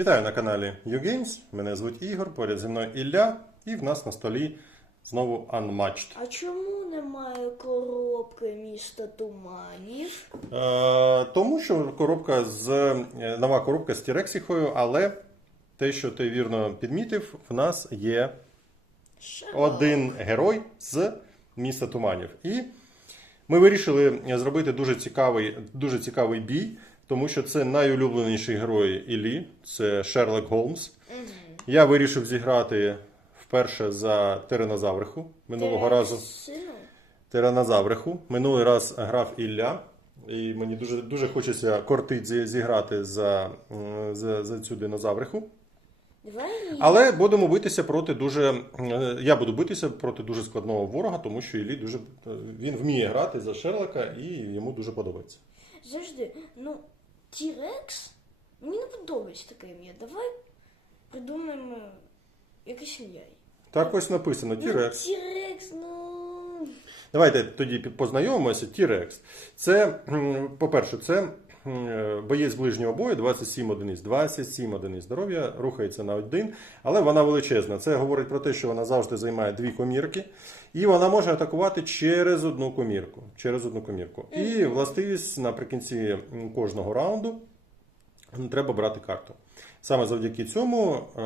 Вітаю на каналі YouGames. Мене звуть Ігор, поряд зі мною Ілля, і в нас на столі знову Unmatched. А чому немає коробки міста туманів? Е, тому що коробка з е, нова коробка з Тірексіхою, але те, що ти вірно підмітив, в нас є Ще один герой з міста туманів. І ми вирішили зробити дуже цікавий, дуже цікавий бій, тому що це найулюбленіший герой Іллі, це Шерлок Голмс. Я вирішив зіграти вперше за тиранозавриху минулого разу. Тиранозавриху. Минулий раз грав Ілля. І мені дуже, дуже хочеться кортить зіграти за, за, за цю динозавриху. Але будемо битися проти дуже. Я буду битися проти дуже складного ворога, тому що Іллі дуже е, він вміє грати за Шерлока і йому дуже подобається. завжди. Ну, Тірекс? Мені не подобається таке ім'я. Давай придумаємо якесь ім'я. Так ось написано Тірекс. Ну, Тірекс, ну. Давайте тоді познайомимося. Тірекс. Це, по-перше, це боєць ближнього бою, 27 одиниць. 27 одиниць здоров'я, рухається на один, але вона величезна. Це говорить про те, що вона завжди займає дві комірки, і вона може атакувати через одну комірку. Через одну комірку. І властивість наприкінці кожного раунду треба брати карту. Саме завдяки цьому е,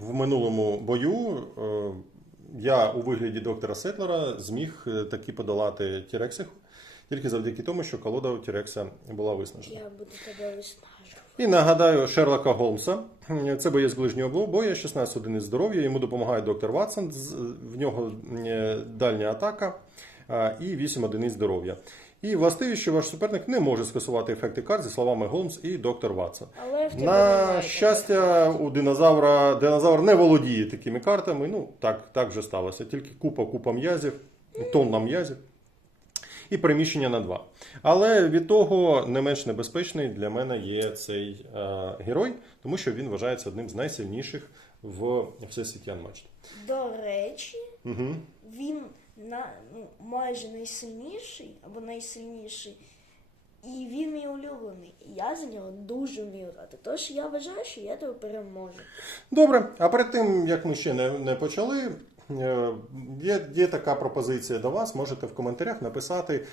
в минулому бою е, я у вигляді доктора Сетлера зміг е, таки подолати Тірексиху, тільки завдяки тому, що колода у Тірекса була виснажена. Я буду тебе виснажувати. І нагадаю Шерлока Голмса. Це боєць ближнього бою, 16 одиниць здоров'я. Йому допомагає доктор Ватсон. В нього е, дальня атака і 8 одиниць здоров'я. І властивість, що ваш суперник не може скасувати ефекти карт зі словами Голмс і доктор Ватсон. Але в На щастя, у динозавра динозавр не володіє такими картами. Ну так, так вже сталося. Тільки купа, купа м'язів, тонна м'язів і переміщення на два. Але від того не менш небезпечний для мене є цей е, герой, тому що він вважається одним з найсильніших в всесвіті Unmatched. До речі, Угу. він на, ну, майже найсильніший або найсильніший. І він мій улюблений. І я за нього дуже вмію грати. Тож я вважаю, що я тебе переможу. Добре, а перед тим як ми ще не, не почали, є, є така пропозиція до вас. Можете в коментарях написати,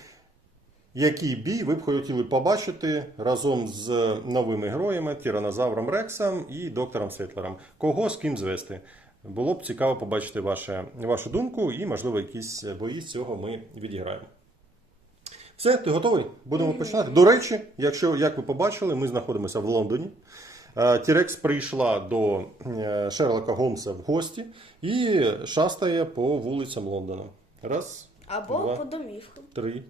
який бій ви б хотіли побачити разом з новими героями Тиранозавром Рексом і доктором Сетлером. Кого з ким звести? Було б цікаво побачити ваше, вашу думку, і, можливо, якісь бої з цього ми відіграємо. Все, ти готовий? Будемо починати. До речі, якщо як ви побачили, ми знаходимося в Лондоні. Е, Тірекс прийшла до е, Шерлока Голмса в гості і шастає по вулицям Лондона. Раз, Або Два. по домівкам. три,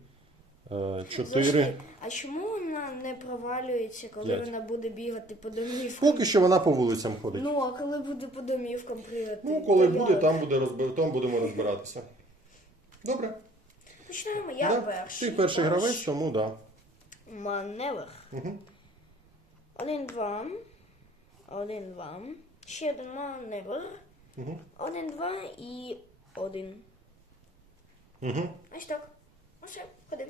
е, чотири. А чому вона не провалюється, коли П'ять. вона буде бігати по домівкам? Поки що вона по вулицям ходить. Ну, а коли буде по домівкам пригати? Ну, коли буде, там буде розбир... там будемо розбиратися. Добре. Почнемо, я Да? перший. Ти перший гравець, тому да. Маневр. Угу. Один, два. Один, два. Ще один маневр. Угу. Один, два і один. Угу. Ось так. Ось, ходим.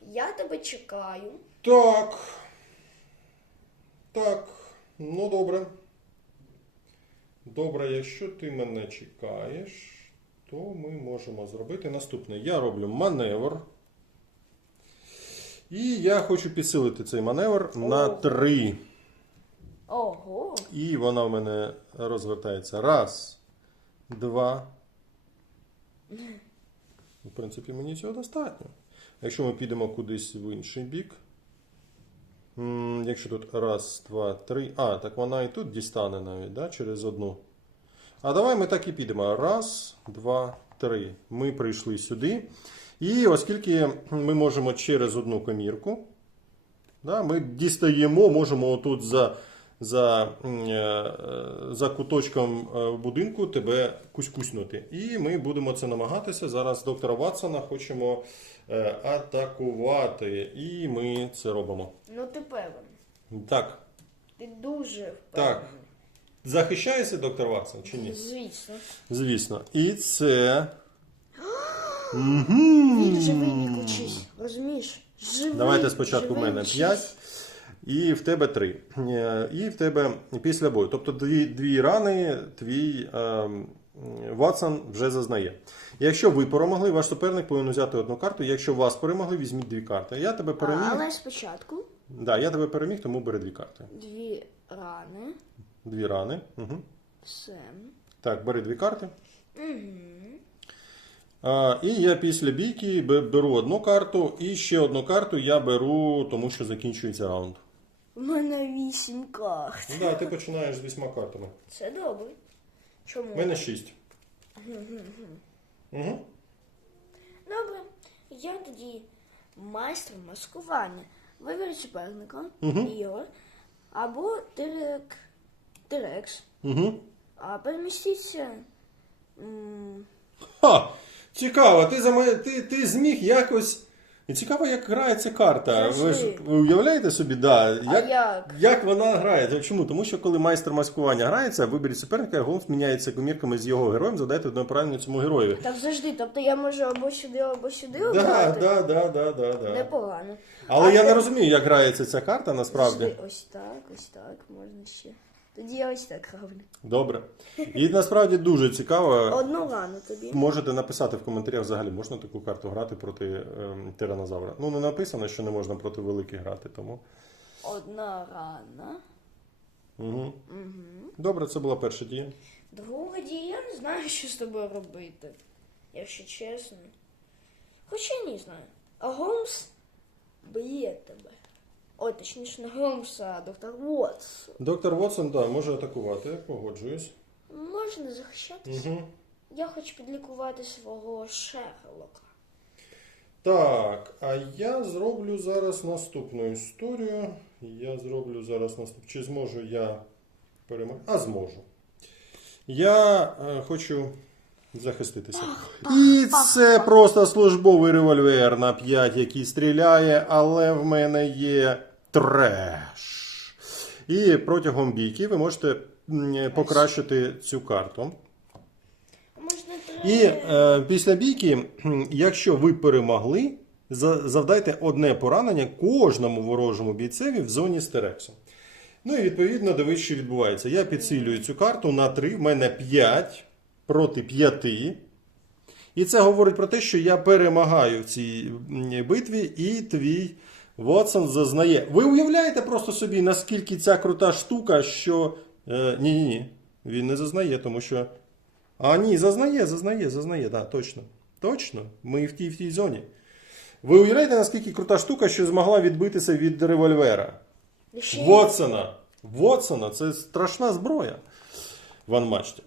Я тебе чекаю. Так. Так. Ну, добре. Добре, якщо ти мене чекаєш, то ми можемо зробити наступне. Я роблю маневр. І я хочу підсилити цей маневр на О. 3. Ого. І вона в мене розвертається. Раз, два. В принципі, мені цього достатньо. Якщо ми підемо кудись в інший бік. Якщо тут раз, два, три. А, так вона і тут дістане навіть, да, через одну. А давай ми так і підемо. Раз, два, три. Ми прийшли сюди. І оскільки ми можемо через одну комірку, Да, ми дістаємо, можемо отут за, за, е, е, за куточком е, будинку тебе кусь-куснути. І ми будемо це намагатися. Зараз доктора Ватсона хочемо атакувати. І ми це робимо. Ну ти певен. Так. Ти дуже впевнений. Так. Захищається доктор Ватсон чи ні? Звісно. Звісно. І це. Він живий не. Розумієш? Живий. Давайте спочатку в мене вчись. 5. І в тебе три. Е, І в тебе після бою. Тобто дві, дві рани твій е, Ватсон вже зазнає. Якщо ви перемогли, ваш суперник повинен взяти одну карту. Якщо вас перемогли, візьміть дві карти. Я тебе переміг. Але спочатку Да, я тебе переміг, тому бери дві карти. дві рани. Дві рани. Угу. Все. Так, бери дві карти. Угу. А, і я після бійки беру одну карту, і ще одну карту я беру, тому що закінчується раунд. У мене вісім карт. Ну да, ти починаєш з вісьма картами. Це добре. Чому? У мене шість. Угу. Добре. Я тоді майстер маскування. Виберіть суперника, Мгм. Ігор, або Тирек, Тирекс. Угу. А перемістіться. м, Ха! Цікаво, ти, за мене- ти, ти зміг якось. Цікаво, як грається карта. Ви ж ви уявляєте собі, да, як, як? як вона грається? Чому? Тому що коли майстер маскування грається, виберіть суперника, голос міняється комірками з його героєм, задайте одне поранення цьому героєві. Так завжди, тобто я можу або сюди, або сюди Да, обрати. да, да, да, да, да. Непогано. Але А я не розумію, як грається ця карта насправді. Завжди Ось так, ось так, можна ще. Тоді я ось так роблю. Добре. І насправді дуже цікаво. Одну рану тобі. Можете написати в коментарях взагалі, можна таку карту грати проти ем, тиранозавра. Ну, не написано, що не можна проти великих грати, тому. Одна рана. Угу. Угу. Добре, це була перша дія. Друга дія, я не знаю, що з тобою робити. Якщо чесно. Хоча не знаю. А Голмс б'є тебе. Ой, точніше, не Голмс, а доктор Вотс. Доктор Вотсон, да, може атакувати, погоджуюсь. Можна захищатися. Угу. Я хочу підлікувати свого Шерлока. Так, а я зроблю зараз наступну історію. Я зроблю зараз наступ. Чи зможу я перемогти? А зможу. Я е, хочу захиститися. І це просто службовий револьвер на 5, який стріляє, але в мене є треш. І протягом бійки ви можете покращити цю карту. І е, після бійки, якщо ви перемогли, завдайте одне поранення кожному ворожому бійцеві в зоні стерексу. Ну і відповідно дивись, що відбувається. Я підсилюю цю карту на 3, в мене 5 проти 5. І це говорить про те, що я перемагаю в цій битві, і твій Вотсон зазнає. Ви уявляєте просто собі, наскільки ця крута штука, що. Е, ні. Він не зазнає, тому що. А, ні, зазнає, зазнає, зазнає, да, точно. Точно. Ми в тій в тій зоні. Ви уявляєте, наскільки крута штука, що змогла відбитися від револьвера? Вотсона. Вотсона це страшна зброя в анмачті.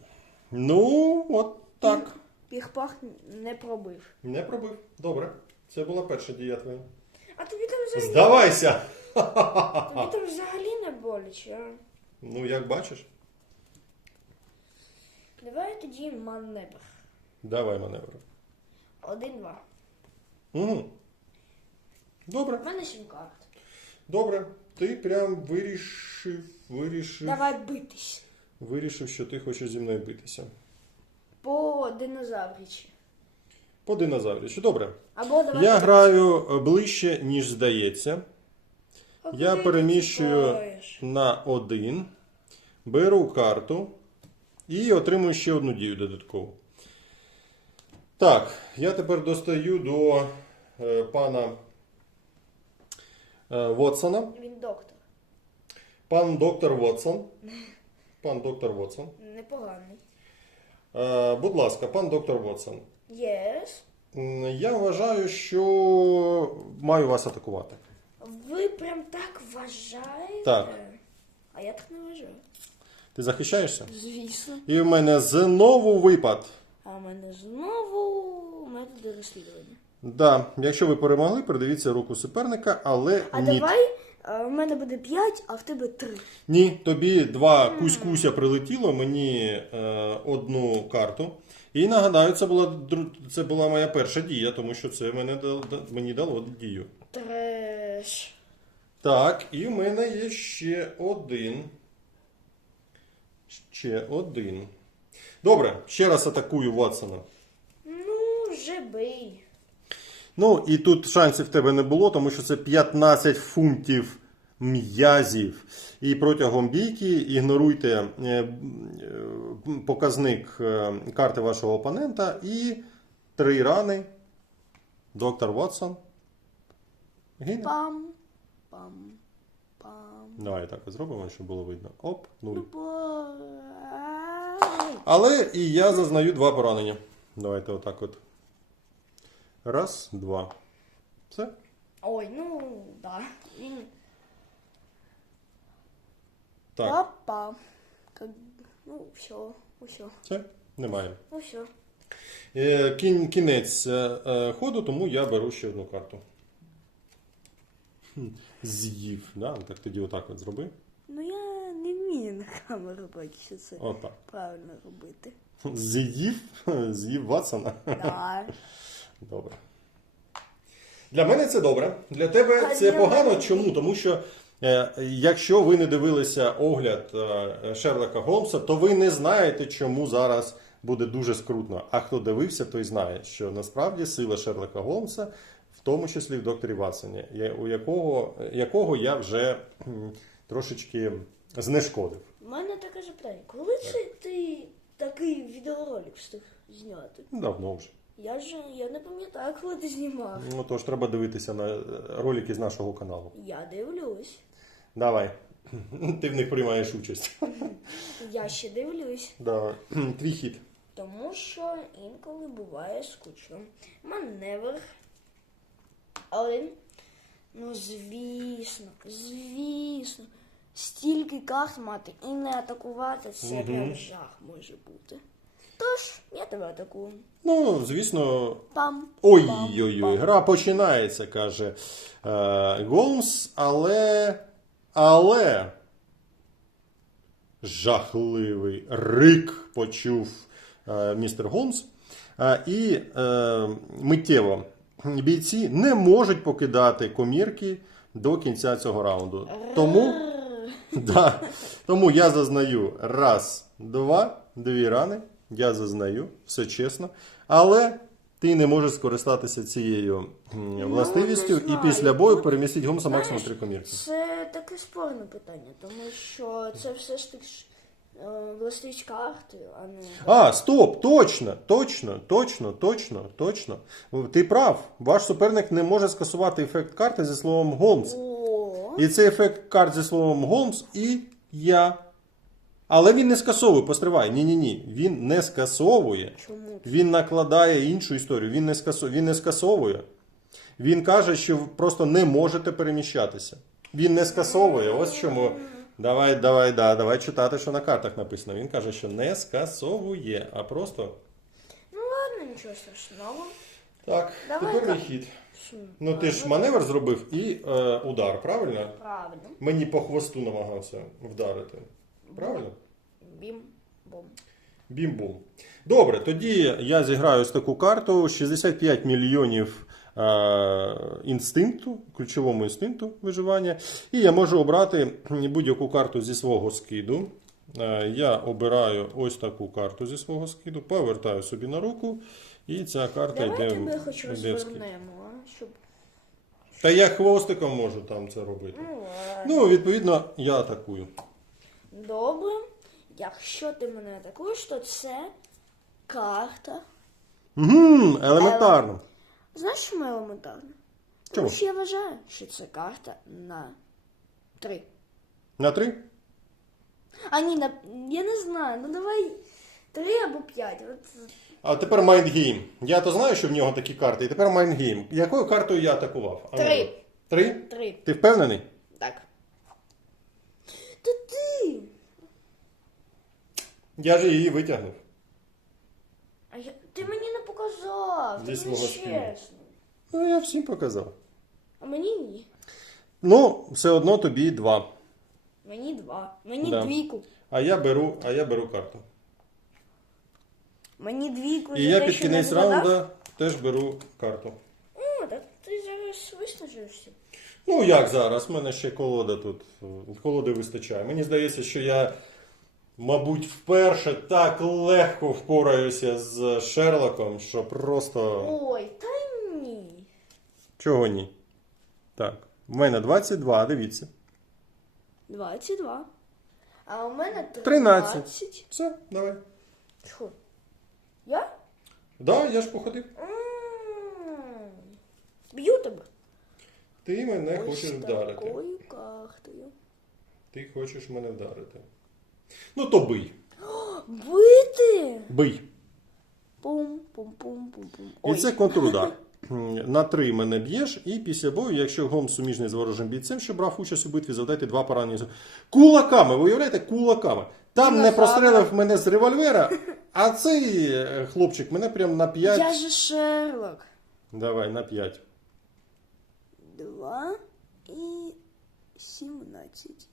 Ну, от так. Піх-пах не пробив. Не пробив. Добре. Це була перша дія твоя. А тобі там взагалі, Здавайся! тобі там взагалі не боляче. а? Ну, як бачиш, Давай тоді маневр. давай маневр. Один-два. Угу. Добре, У мене сім карт. добре. Ти прям вирішив, вирішив, Давай битись. вирішив, що ти хочеш зі мною битися. По динозаврічі. По динозаврічу. Добре. Або давай. Я граю е, ближче, ніж здається. А куди Я ти переміщую тікаєш? на один, беру карту і отримую ще одну дію додаткову. Так, я тепер достаю до е, пана е, Вотсона. Він доктор. Пан доктор Вотсон. Пан доктор Вотсон. Непоганий. Е, будь ласка, пан доктор Вотсон. Єс. Я вважаю, що маю вас атакувати. Ви прям так вважаєте? Так. А я так не вважаю. Ти захищаєшся? Звісно. І в мене знову випад. А в мене знову методи розслідування. Да, якщо ви перемогли, передивіться руку суперника, але А ні. давай а, в мене буде 5, а в тебе 3. Ні, тобі два кусь-куся прилетіло, мені е, одну карту. І нагадаю, це була дру- це була моя перша дія, тому що це мене дал- да- мені дало дію. Треш. Так, і в мене є ще один. Ще один. Добре, ще раз атакую Ватсона. Ну, вже бий. Ну, і тут шансів в тебе не було, тому що це 15 фунтів м'язів. І протягом бійки ігноруйте е, е, показник е, карти вашого опонента і три рани. Доктор Ватсон. Гине. Пам, пам, пам. Давай так зробимо, щоб було видно. Оп, нуль. Але і я зазнаю два поранення. Давайте отак от. Раз, два. Все. Ой, ну да. Він Так, папа. Как... Ну, все, все, все, немає. ну все. Е, кін- кінець е, е, ходу, тому я беру ще одну карту. Хм, З'їв, да? так тоді отак от зроби. Ну я не вмію на камеру бачити, що це Отак. правильно робити. З'їв, з'їв Ватсона. Да. Добре. Для мене це добре. Для тебе А це для погано. мене- Чому? Тому що е, якщо ви не дивилися огляд е, Шерлока Голмса, то ви не знаєте, чому зараз буде дуже скрутно. А хто дивився, той знає, що насправді сила Шерлока Голмса, в тому числі в докторі Ватсоні, у якого, якого я вже м, трошечки знешкодив. У мене таке запитання. Коли це ти такий відеоролик встиг зняти? Давно вже. Я ж я не пам'ятаю, коли ти знімав. Ну тож треба дивитися на е, ролики з нашого каналу. Я дивлюсь. Давай. Ти в них приймаєш участь. Я ще дивлюсь. Да. Твій хід. Тому що інколи буває скучно. Маневр. Але, ну звісно, звісно, стільки карт мати і не атакувати, це Мгм. прям жах може бути. Тож, я тебе атакую. Ну, звісно. Пам. Ой-ой-ой, гра починається, каже е, Голмс, але. Але. Жахливий рик почув е, містер Голмс. Е, і е, миттєво бійці не можуть покидати комірки до кінця цього раунду. Тому. Да. Тому я зазнаю раз, два, дві рани. Я зазнаю, все чесно. Але ти не можеш скористатися цією м, Ну, властивістю не і знаю. після бою Тут, перемістить Гомса максимум три комірки. Це таке спорне питання, тому що це все ж таки ж, е, властивість карти, а не. А, стоп! Точно, точно, точно, точно, точно. Ти прав. Ваш суперник не може скасувати ефект карти зі словом Голмс. О, І це ефект карт зі словом Голмс і я. Але він не скасовує, постривай. Ні, ні, ні. Він не скасовує. чому? Він накладає іншу історію. Він не, скасу... він не скасовує. Він каже, що ви просто не можете переміщатися. Він не скасовує. Ось чому. Давай, давай, да, давай читати, що на картах написано. Він каже, що не скасовує, а просто. Ну ладно, нічого страшного. Так, Давай тепер так. мій хід. Ну ти ж маневр зробив і е, удар, правильно? Правильно. Мені по хвосту намагався вдарити. Правильно? Бім, бом. Бім-бум. Добре, тоді я зіграю ось таку карту: 65 мільйонів е, інстинкту, ключовому інстинкту виживання. І я можу обрати будь-яку карту зі свого скиду. Е, я обираю ось таку карту зі свого скиду, повертаю собі на руку, і ця карта Давай йде в хоч розвернемо, а? Щоб. Та я хвостиком можу там це робити. Ну. Ну, відповідно, я атакую. Добре. Якщо ти мене атакуєш, то це карта. Угу, елементарно. Знаєш, чому елементарно? Чому? Тому що я вважаю, що це карта на три. На три? А ні, на... я не знаю, ну давай три або п'ять. От... А тепер майндгейм. Я то знаю, що в нього такі карти. І тепер майндгейм. Якою картою я атакував? А ну, Три. Три? Три. Ти впевнений? Так. Та ти. Я ж її витягнув. А я... Ти мені не показав. Ти свого мені чесно. Ну, я всім показав. А мені ні. Ну, все одно тобі два. Мені два. Мені Да. двійку. А я беру, а я беру карту. Мені двійку. І за я те, під що не кінець раунду теж беру карту. О, так ти зараз виснажився. Ну, як зараз? У мене ще колода тут. е, Колоди вистачає. Мені здається, що я, мабуть, вперше так легко впораюся з Шерлоком, що просто. Ой, та ні. Чого ні? Так. В мене 22, дивіться. 22. А у мене 13. 13. Все, давай. Що? Я? Да, я ж походив. Б'ю тебе. Ти мене Ось хочеш вдарити. такою картою. Ти хочеш мене вдарити. Ну то бий. Бити! Бий. Пум, пум, пум, пум, пум. І Ой. це контрудар. На три мене б'єш, і після бою, якщо гом суміжний з ворожим бійцем, що брав участь у битві, завдайте два поранення. Кулаками, ви уявляєте, кулаками. Там не прострелив мене з револьвера, а цей е, хлопчик мене прям на 5. Я же Шерлок. Давай, на 5. Два і сімнадцять.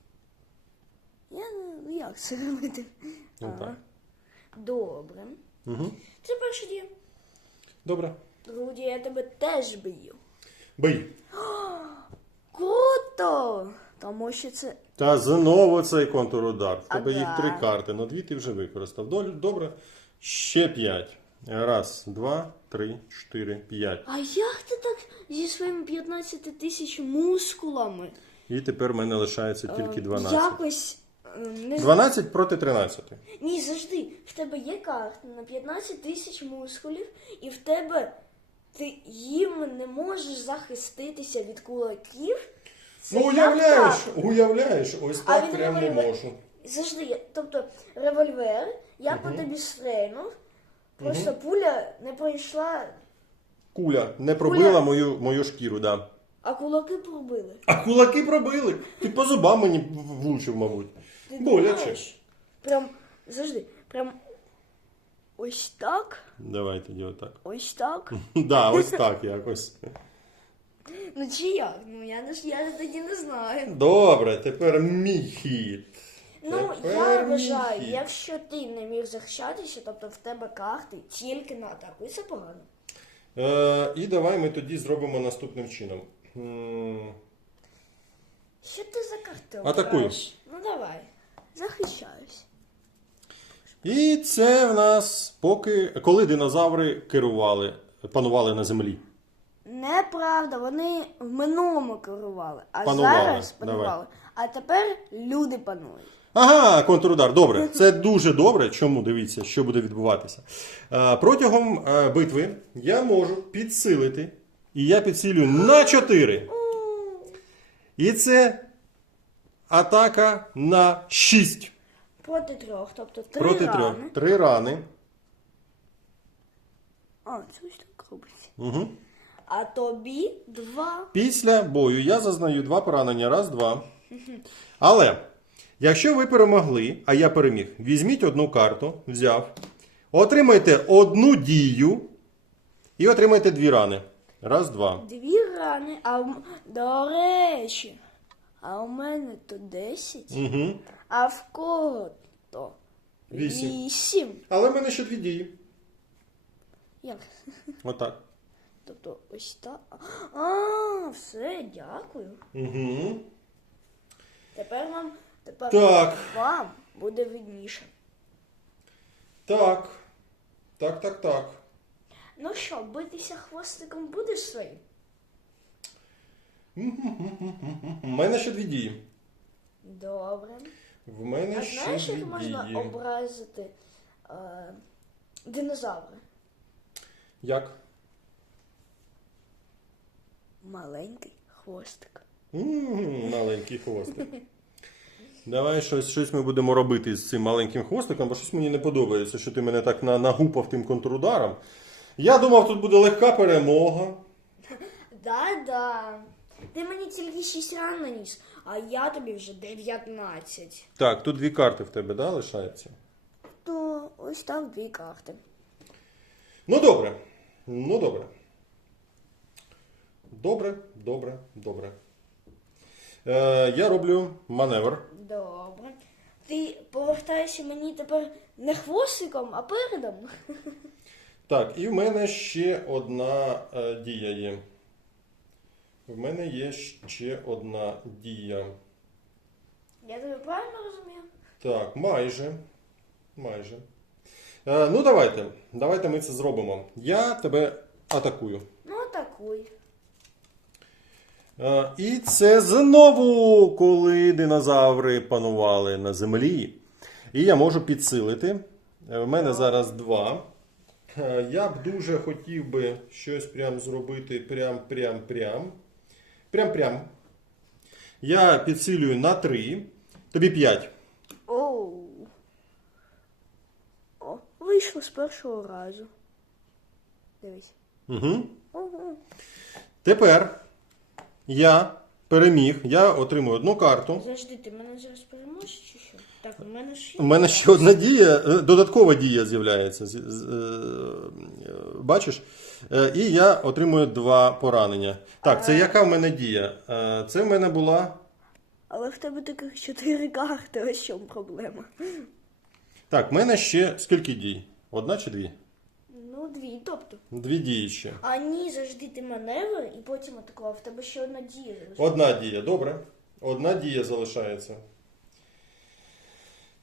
Я ну як це робити? Ну, так. Добре. Угу. Це перша дія. Добре. Другу дію я тебе теж бию. Бий. Круто! Тому що це Та знову цей контрудар. В тебе їх Ага. три карти, ну дві ти вже використав. Дол- Добре. Ще п'ять. Раз, два, три, чотири, п'ять. А як ти так зі своїми 15 тисяч мускулами? І тепер в мене лишається тільки 12. Якось е, не з- 12 проти 13. Ні, завжди. В тебе є карта на 15 тисяч мускулів, і в тебе ти їм не можеш захиститися від кулаків. Це Ну як уявляєш, так? уявляєш, ось А так він прям не можу. Завжди, тобто револьвер, я по тобі стрельнув, просто пуля не пройшла, Куля не пробила мою, мою шкіру, да. а кулаки пробили. А кулаки пробили. Ти по зубам мені влучив, мабуть. Ти Боляче. думаєш? Прям завжди, прям ось так, Давай тоді отак. ось так. Да, ось так якось. Ну чи як? Ну я не ж- я тоді не знаю. Добре, тепер мій хід. Ну, Тепер я мій вважаю, хід. якщо ти не міг захищатися, тобто в тебе карти тільки на атаку. І це погано. Е, і давай ми тоді зробимо наступним чином. М, Що ти за карти Атакую. обираєш? Ну давай. Захищаюсь. І це в нас поки коли динозаври керували, панували на землі. Неправда, вони в минулому керували, а Панували, зараз панували. давай. А тепер люди панують. Ага, контрудар. Добре. Це дуже добре. Чому дивіться, що буде відбуватися? Е, Протягом е, битви я можу підсилити, і я підсилюю на 4. І це атака на 6 Проти трьох, тобто три проти рани. трьох. Три рани. А, це ось так робиться. Угу. А тобі два. Після бою я зазнаю два поранення. Раз, два. Але якщо ви перемогли, а я переміг, візьміть одну карту, взяв, отримайте одну дію і отримайте дві рани. Раз, два. Дві рани, а м- до речі, а у мене то 10, Угу. а в кого то Вісім. вісім. Але в мене ще дві дії. Як? Отак. Тобто ось так. А, все, дякую. Угу. Тепер вам тепер Так. вам буде видніше. Так. Так, так, так. Ну що, битися хвостиком будеш своїм? У мене ще дві дії. Добре. В мене А ще знаєш, дві як можна дії. образити е, динозаври? Як? Маленький хвостик. М, Маленький хвостик. Давай щось, щось ми будемо робити з цим маленьким хвостиком, бо щось мені не подобається, що ти мене так на, нагупав тим контрударом. Я думав, тут буде легка перемога. Да-да. Ти мені тільки 6 ран наніс, а я тобі вже 19. Так, тут дві карти в тебе, да, лишається? То ось так дві карти. Ну добре. Ну добре. Добре, добре, добре. Е, я роблю маневр. Добре. Ти повертаєшся мені тепер не хвостиком, а передом. Так, і в мене ще одна е, дія є. В мене є ще одна дія. Я тебе правильно розумію? Так, майже. Майже. Е, ну, давайте. Давайте ми це зробимо. Я тебе атакую. Ну, атакуй. Е, І це знову, коли динозаври панували на землі. І я можу підсилити. Е, У мене зараз два. Е, Я б дуже хотів би щось прям зробити прям, прям, прям. Прям, прям. Я підсилюю на 3. Тобі 5. Оу. О, вийшло з першого разу. Дивись. Угу. Ого. Тепер я переміг, я отримую одну карту. Завжди, ти мене зараз переможеш чи що? Так, у мене ж У мене ще одна дія, е, додаткова дія з'являється. з- з- е, е, Бачиш? Е, І я отримую два поранення. Так, це яка в мене дія? Е, Це в мене була. Але в тебе таких чотири карти, ось чому проблема. Так, в мене ще скільки дій? Одна чи дві? Ну, дві, тобто. Дві дії ще. А ні, завжди ти маневр і потім атакував. В тебе ще одна дія. Одна дія, добре. Одна дія залишається.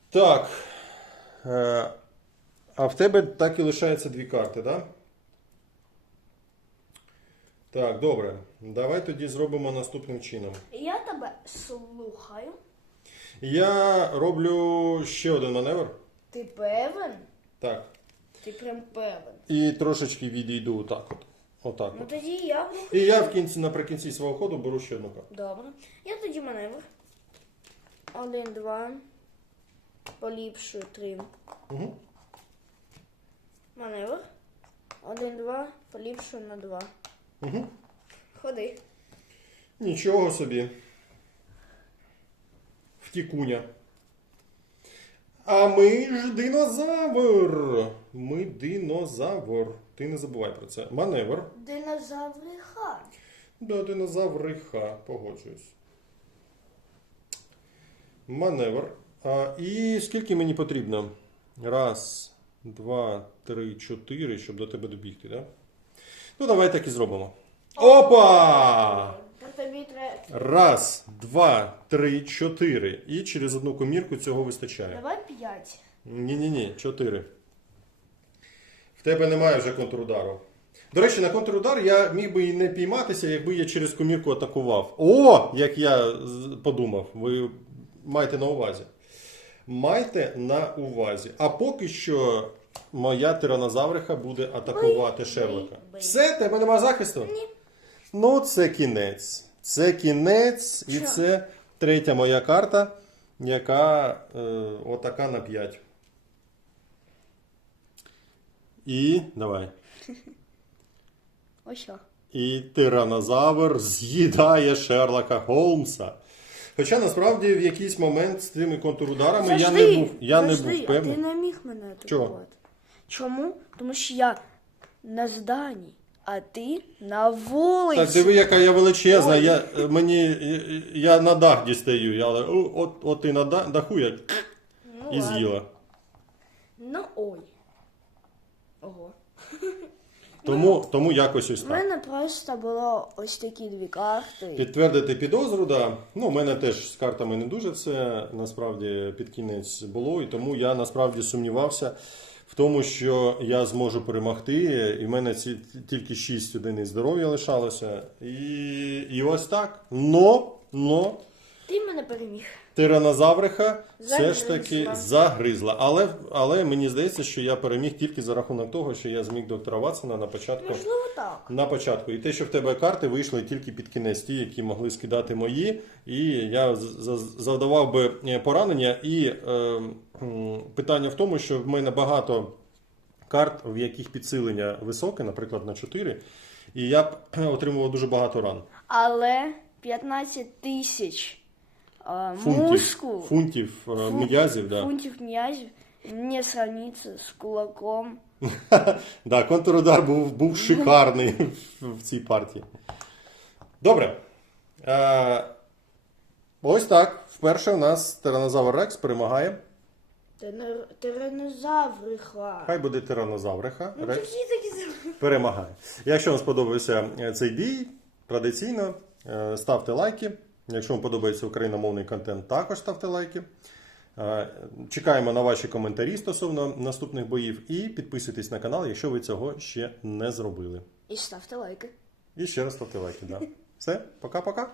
Так. Е, А в тебе так і лишається дві карти, так? Да? Так, добре. Давай тоді зробимо наступним чином. Я тебе слухаю. Я роблю ще один маневр. Ти певен? Так. Ти прям певен. І трошечки відійду отак от. Отак Ну от. тоді я буду. І я в кінці, наприкінці свого ходу беру ще одну карту. Добре. Я тоді маневр. Один, два. Поліпшую три. Угу. Маневр. Один, два. Поліпшую на два. Угу. Ходи. Нічого собі. Втікуня. А ми ж динозавр. Ми динозавр. Ти не забувай про це. Маневр. Динозавриха. Да, динозавриха. Погоджуюсь. Маневр. А, і скільки мені потрібно? Раз, два, три, чотири, щоб до тебе добігти, так? Да? Ну, давай так і зробимо. Опа! Раз, два, три, чотири. І через одну комірку цього вистачає. Давай п'ять. Ні-ні-ні, чотири. В тебе немає вже контрудару. До речі, на контрудар я міг би і не пійматися, якби я через комірку атакував. О, як я подумав, ви маєте на увазі. Майте на увазі. А поки що моя тиранозавриха буде атакувати Шерлока. Все, тебе немає захисту? Ні. Ну, це кінець. Це кінець, і Що? це третя моя карта, яка е, отака на 5. І давай. Ось що. І тиранозавр з'їдає Шерлока Холмса. Хоча насправді в якийсь момент з тими контрударами я не був, я не завжди, був певний. А ти не міг мене Чого? Чому? Тому що я на зданні, а ти на вулиці. Так, диви, яка я величезна. Я, е, мені, е, я на дах дістаю, я, але от, от ти на даху я ну, і з'їла. Ну ой. Ого. Тому, тому якось ось У мене просто було ось такі дві карти. Підтвердити підозру, да. Ну, у мене теж з картами не дуже все насправді під кінець було, і тому я насправді сумнівався в тому, що я зможу перемогти. І в мене ці тільки 6 одиниць здоров'я лишалося. І, і ось так. Но, но Ти мене переміг. Тиранозавриха все ж таки Загризла. Але, але мені здається, що я переміг тільки за рахунок того, що я зміг доктора Ватсона на початку. Можливо, так. На початку. І те, що в тебе карти вийшли тільки під кінець, ті, які могли скидати мої. І я завдавав би е, поранення. І е, питання в тому, що в мене багато карт, в яких підсилення високе, наприклад, на 4. І я б отримував дуже багато ран. Але 15 тисяч а, Фунтів, мускул, фунтів е, м'язів. Да. фунтів м'язів не сравниться з кулаком. Да, контрудар був, був шикарний в, цій партії. Добре. Е, ось так. Вперше у нас тиранозавр Рекс перемагає. Тиранозавриха. Хай буде тиранозавриха. Ну, Рекс такі перемагає. Якщо вам сподобався е, цей бій, традиційно е, ставте лайки. Якщо вам подобається україномовний контент, також ставте лайки. Е, Чекаємо на ваші коментарі стосовно наступних боїв і підписуйтесь на канал, якщо ви цього ще не зробили. І ставте лайки. І ще раз ставте лайки. Да. Все, пока-пока.